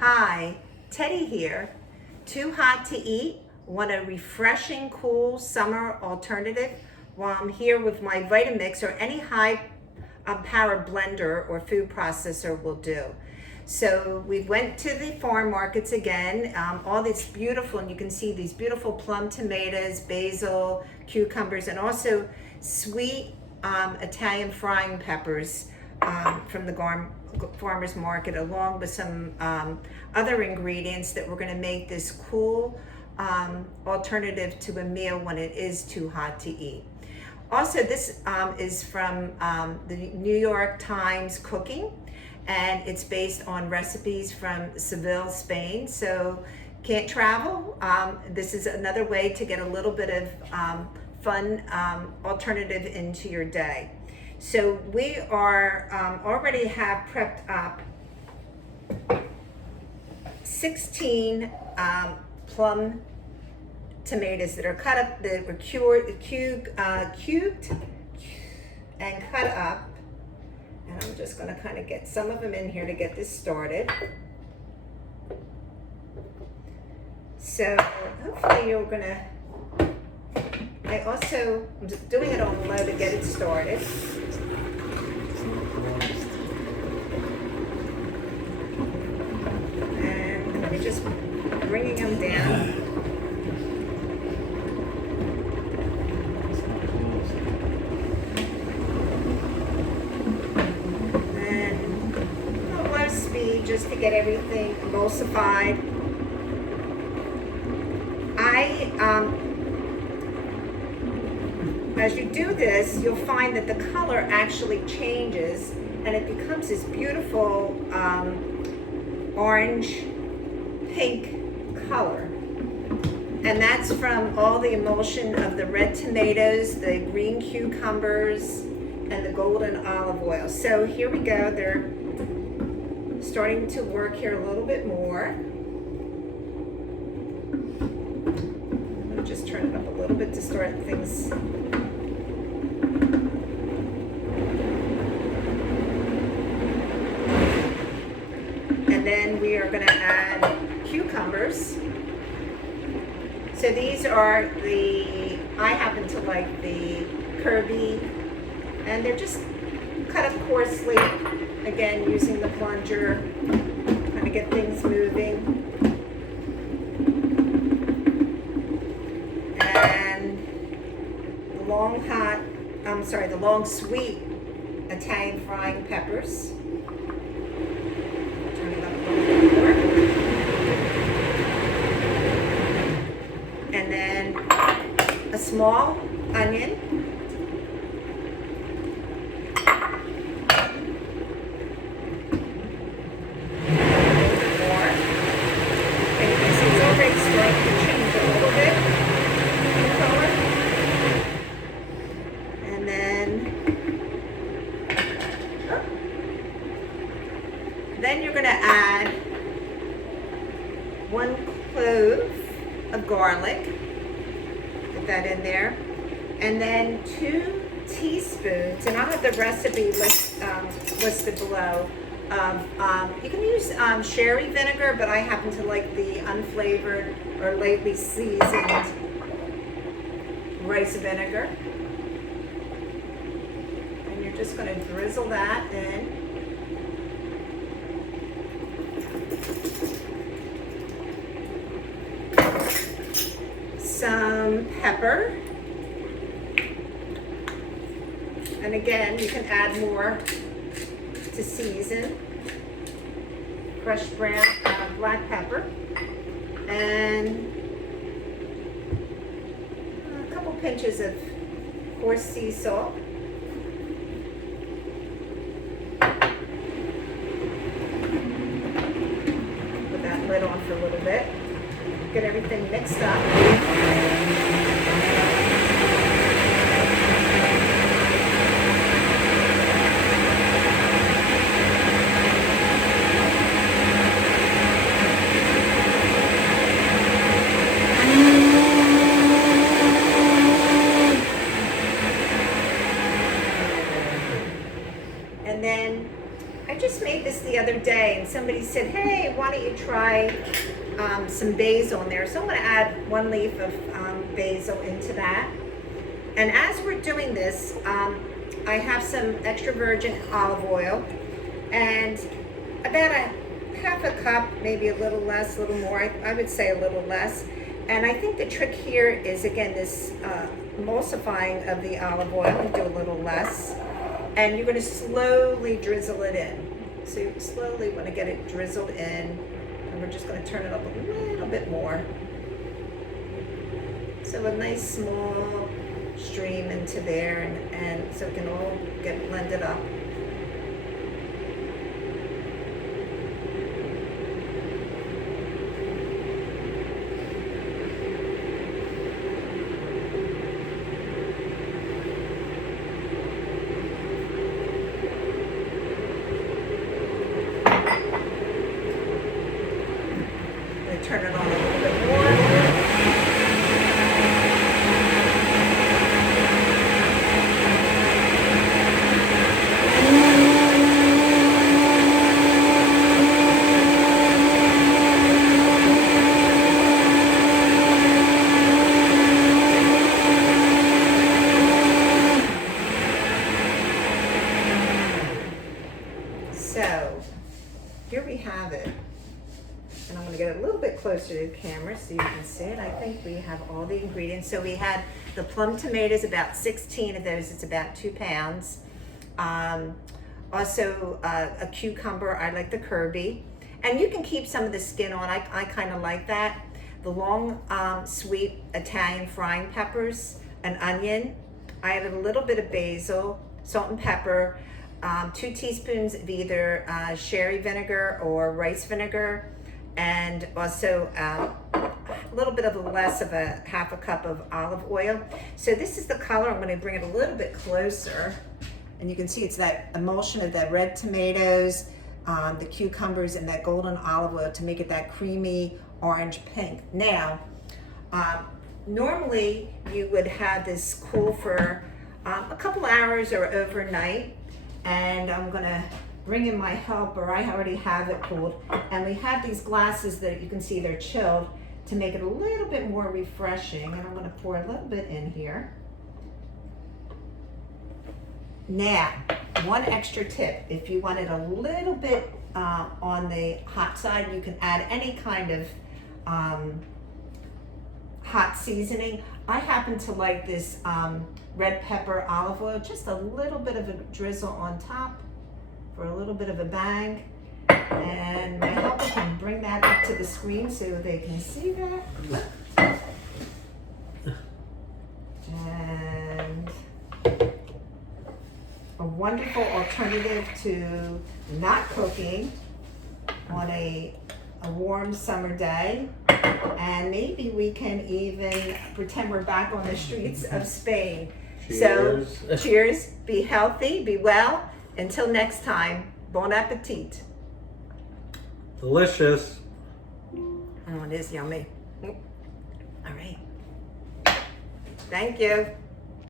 Hi, Teddy here. Too hot to eat? Want a refreshing, cool summer alternative? Well, I'm here with my Vitamix or any high power blender or food processor will do. So we went to the farm markets again. All this beautiful, and you can see these beautiful plum tomatoes, basil, cucumbers, and also sweet Italian frying peppers from the farmer's market, along with some other ingredients that we're going to make this cool alternative to a meal when it is too hot to eat. Also, this is from the New York Times Cooking, and it's based on recipes from Seville, Spain. So can't travel? This is another way to get a little bit of fun alternative into your day. So we are already have prepped up 16 plum tomatoes that are cut up, that were cubed and cut up. And I'm just going to kind of get some of them in here to get this started. So hopefully you're going to, I'm just doing it on low to get it started. And let me just bringing them down. And low speed just to get everything emulsified. As you do this, you'll find that the color actually changes and it becomes this beautiful orange pink color. And that's from all the emulsion of the red tomatoes, the green cucumbers, and the golden olive oil. So here we go. They're starting to work here a little bit more. Let me just turn it up a little bit to start things. And then we are going to add cucumbers. So these are I happen to like the curvy, and they're just cut up coarsely, again using the plunger, kind of get things moving. And the long sweet Italian frying peppers. Turn it up a little bit more. And then a small onion. More. And you can see it's already starting to change a little bit in color. And then you're going to add 1 clove of garlic. Put that in there. And then 2 teaspoons, and I'll have the recipe listed below. You can use sherry vinegar, but I happen to like the unflavored or lightly seasoned rice vinegar. And you're just going to drizzle that in. Some pepper, and again you can add more to season. Crushed brown black pepper, and a couple pinches of coarse sea salt. Put that lid on for a little bit. Get everything mixed up. And then I just made this the other day, and somebody said, hey, why don't you try some basil in there? So I'm going to add 1 leaf of basil into that. And as we're doing this, I have some extra virgin olive oil and about a half a cup, maybe a little less, a little more. I would say a little less. And I think the trick here is, again, this emulsifying of the olive oil. And do a little less. And you're going to slowly drizzle it in. So you slowly want to get it drizzled in. And we're just going to turn it up a little bit more. So a nice small stream into there, and so it can all get blended up. Turn it on a little bit more. So here we have it. And I'm going to get a little bit closer to the camera so you can see it. I think we have all the ingredients. So we had the plum tomatoes, about 16 of those. It's about 2 pounds. Also a cucumber. I like the Kirby. And you can keep some of the skin on. I kind of like that. The long, sweet Italian frying peppers, an onion. I added a little bit of basil, salt and pepper, 2 teaspoons of either sherry vinegar or rice vinegar, and also a little bit of less of a half a cup of olive oil. So this is the color. I'm going to bring it a little bit closer, and you can see it's that emulsion of the red tomatoes, the cucumbers, and that golden olive oil to make it that creamy orange pink. Now, normally you would have this cool for a couple hours or overnight, and I'm going to bring in my helper. I already have it cooled, and we have these glasses that you can see they're chilled to make it a little bit more refreshing, and I'm going to pour a little bit in here. Now, one extra tip: if you want it a little bit on the hot side, you can add any kind of hot seasoning. I happen to like this red pepper olive oil, just a little bit of a drizzle on top for a little bit of a bang. And my helper can bring that up to the screen so they can see that. And a wonderful alternative to not cooking on a warm summer day. And maybe we can even pretend we're back on the streets of Spain. Cheers. So cheers, be healthy, be well. Until next time, bon appetit. Delicious. Oh, it is yummy. All right. Thank you.